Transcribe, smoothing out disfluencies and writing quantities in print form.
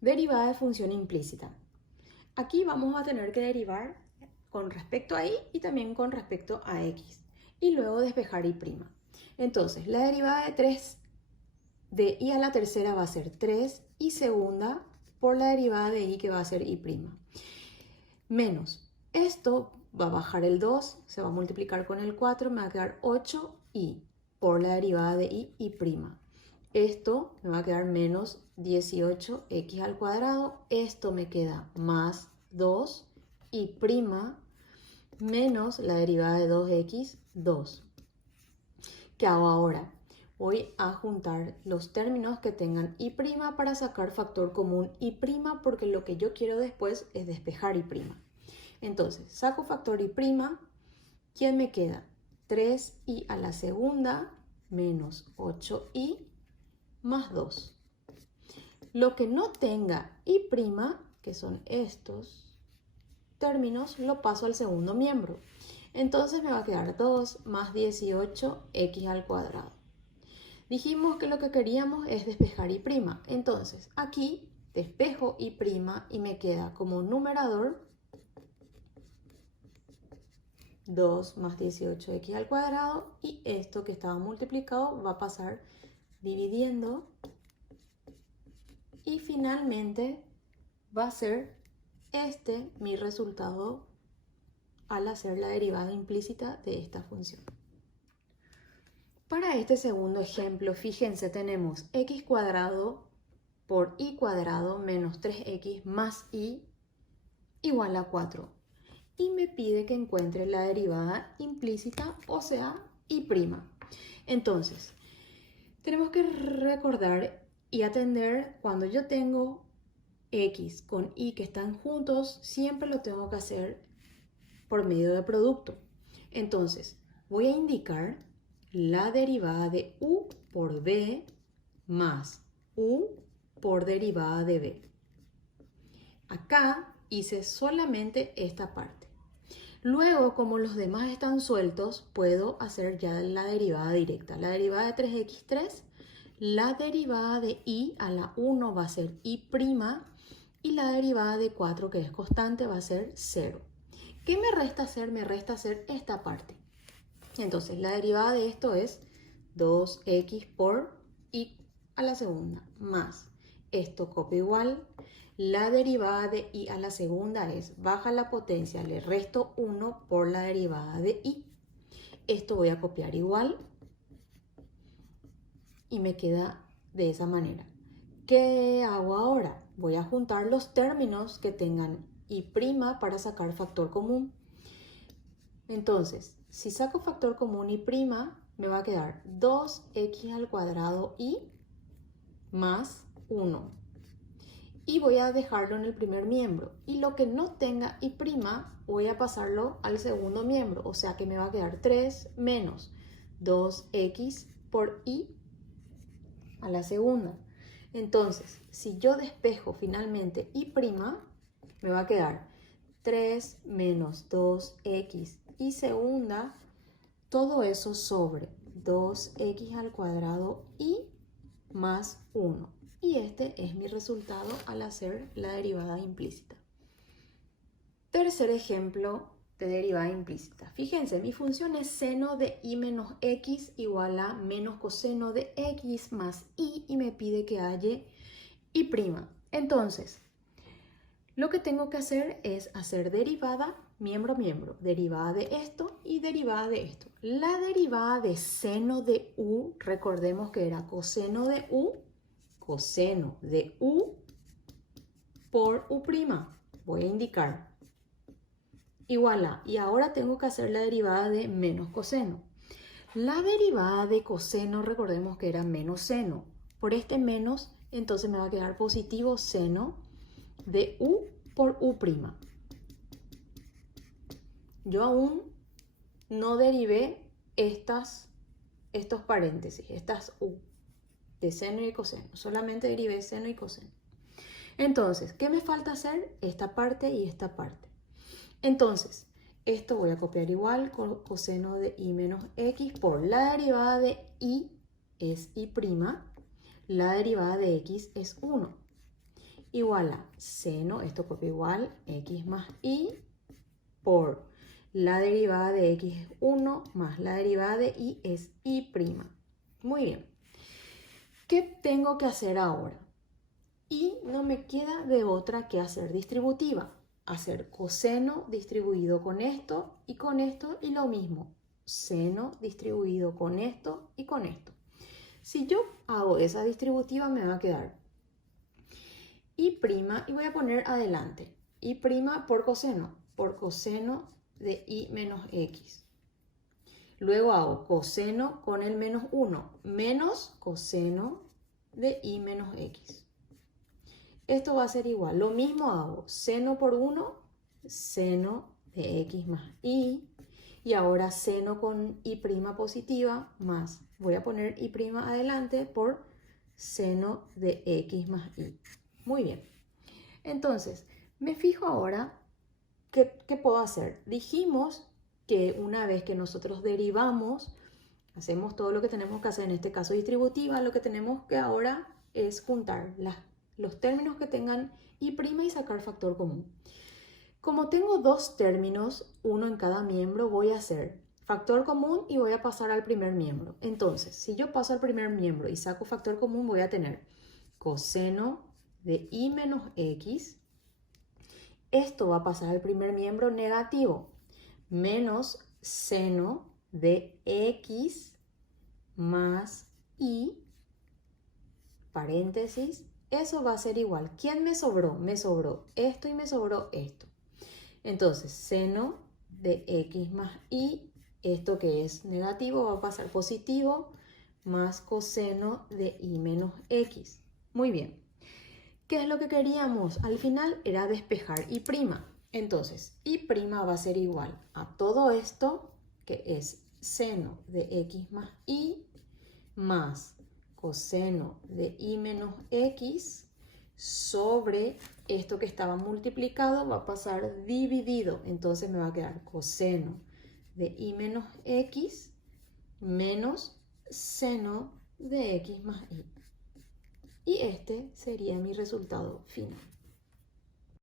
Derivada de función implícita. Aquí vamos a tener que derivar con respecto a y también con respecto a x. Y luego despejar y'. Entonces, la derivada de 3 de y a la tercera va a ser 3 y segunda por la derivada de y que va a ser y'. Menos, esto va a bajar el 2, se va a multiplicar con el 4, me va a quedar 8y por la derivada de y'. Esto me va a quedar menos 18x al cuadrado. Esto me queda más 2y' menos la derivada de 2x, 2. ¿Qué hago ahora? Voy a juntar los términos que tengan y' para sacar factor común y' porque lo que yo quiero después es despejar y'. Entonces, saco factor y'. ¿Quién me queda? 3y a la segunda menos 8y más 2. Lo que no tenga y', que son estos términos, lo paso al segundo miembro. Entonces me va a quedar 2 más 18x al cuadrado. Dijimos que lo que queríamos es despejar y'. Entonces aquí despejo y' y me queda como numerador 2 más 18x al cuadrado y esto que estaba multiplicado va a pasar dividiendo y finalmente va a ser este mi resultado al hacer la derivada implícita de esta función. Para este segundo ejemplo, fíjense, tenemos x cuadrado por y cuadrado menos 3x más y igual a 4. Y me pide que encuentre la derivada implícita, o sea, y'. Entonces, tenemos que recordar y atender cuando yo tengo x con y que están juntos, siempre lo tengo que hacer por medio de producto. Entonces, voy a indicar la derivada de u por b más u por derivada de b. Acá hice solamente esta parte. Luego, como los demás están sueltos, puedo hacer ya la derivada directa. La derivada de 3x3, la derivada de y a la 1 va a ser y' y la derivada de 4, que es constante, va a ser 0. ¿Qué me resta hacer? Me resta hacer esta parte. Entonces, la derivada de esto es 2x por y a la segunda más esto copio igual. La derivada de y a la segunda es baja la potencia, le resto 1 por la derivada de y. Esto voy a copiar igual y me queda de esa manera. ¿Qué hago ahora? Voy a juntar los términos que tengan y' para sacar factor común. Entonces, si saco factor común y' me va a quedar 2x al cuadrado y más 1. Y voy a dejarlo en el primer miembro. Y lo que no tenga y' voy a pasarlo al segundo miembro. O sea que me va a quedar 3 menos 2x por y a la segunda. Entonces, si yo despejo finalmente y', me va a quedar 3 menos 2x y segunda, todo eso sobre 2x al cuadrado y más 1. Y este es mi resultado al hacer la derivada implícita. Tercer ejemplo de derivada implícita. Fíjense, mi función es seno de y menos x igual a menos coseno de x más y me pide que halle y'. Entonces, lo que tengo que hacer es hacer derivada miembro a miembro, derivada de esto y derivada de esto. La derivada de seno de u, recordemos que era coseno de u por u'. Voy a indicar igual a, y ahora tengo que hacer la derivada de menos coseno. La derivada de coseno, recordemos que era menos seno. Por este menos, entonces me va a quedar positivo seno de u por u'. Yo aún no derivé estos paréntesis, estas u, de seno y coseno. Solamente derivé seno y coseno. Entonces, ¿qué me falta hacer? Esta parte y esta parte. Entonces, esto voy a copiar igual con coseno de y menos x por la derivada de y es y', la derivada de x es 1. igual a seno, esto copia igual, x más y por la derivada de x es 1 más la derivada de y es y'. Muy bien. ¿Qué tengo que hacer ahora? Y no me queda de otra que hacer distributiva. Hacer coseno distribuido con esto y lo mismo. Seno distribuido con esto y con esto. Si yo hago esa distributiva me va a quedar y' y voy a poner adelante y' por coseno de y menos x. Luego hago coseno con el menos 1 menos coseno de y menos x. Esto va a ser igual. Lo mismo hago seno por 1, seno de x más y. Y ahora seno con y' positiva más, voy a poner y' adelante por seno de x más y. Muy bien. Entonces, me fijo ahora qué puedo hacer. Dijimos que una vez que nosotros derivamos, hacemos todo lo que tenemos que hacer, en este caso distributiva, lo que tenemos que ahora es juntar los términos que tengan y' y sacar factor común. Como tengo dos términos, uno en cada miembro, voy a hacer factor común y voy a pasar al primer miembro. Entonces, si yo paso al primer miembro y saco factor común, voy a tener coseno de y menos x. Esto va a pasar al primer miembro negativo, menos seno de x más y, paréntesis, eso va a ser igual. ¿Quién me sobró? Me sobró esto y me sobró esto. Entonces, seno de x más y, esto que es negativo va a pasar positivo, más coseno de y menos x. Muy bien. ¿Qué es lo que queríamos? Al final era despejar y'. Entonces, y' va a ser igual a todo esto, que es seno de x más y, más coseno de y menos x, sobre esto que estaba multiplicado va a pasar dividido. Entonces me va a quedar coseno de y menos x menos seno de x más y. Y este sería mi resultado final.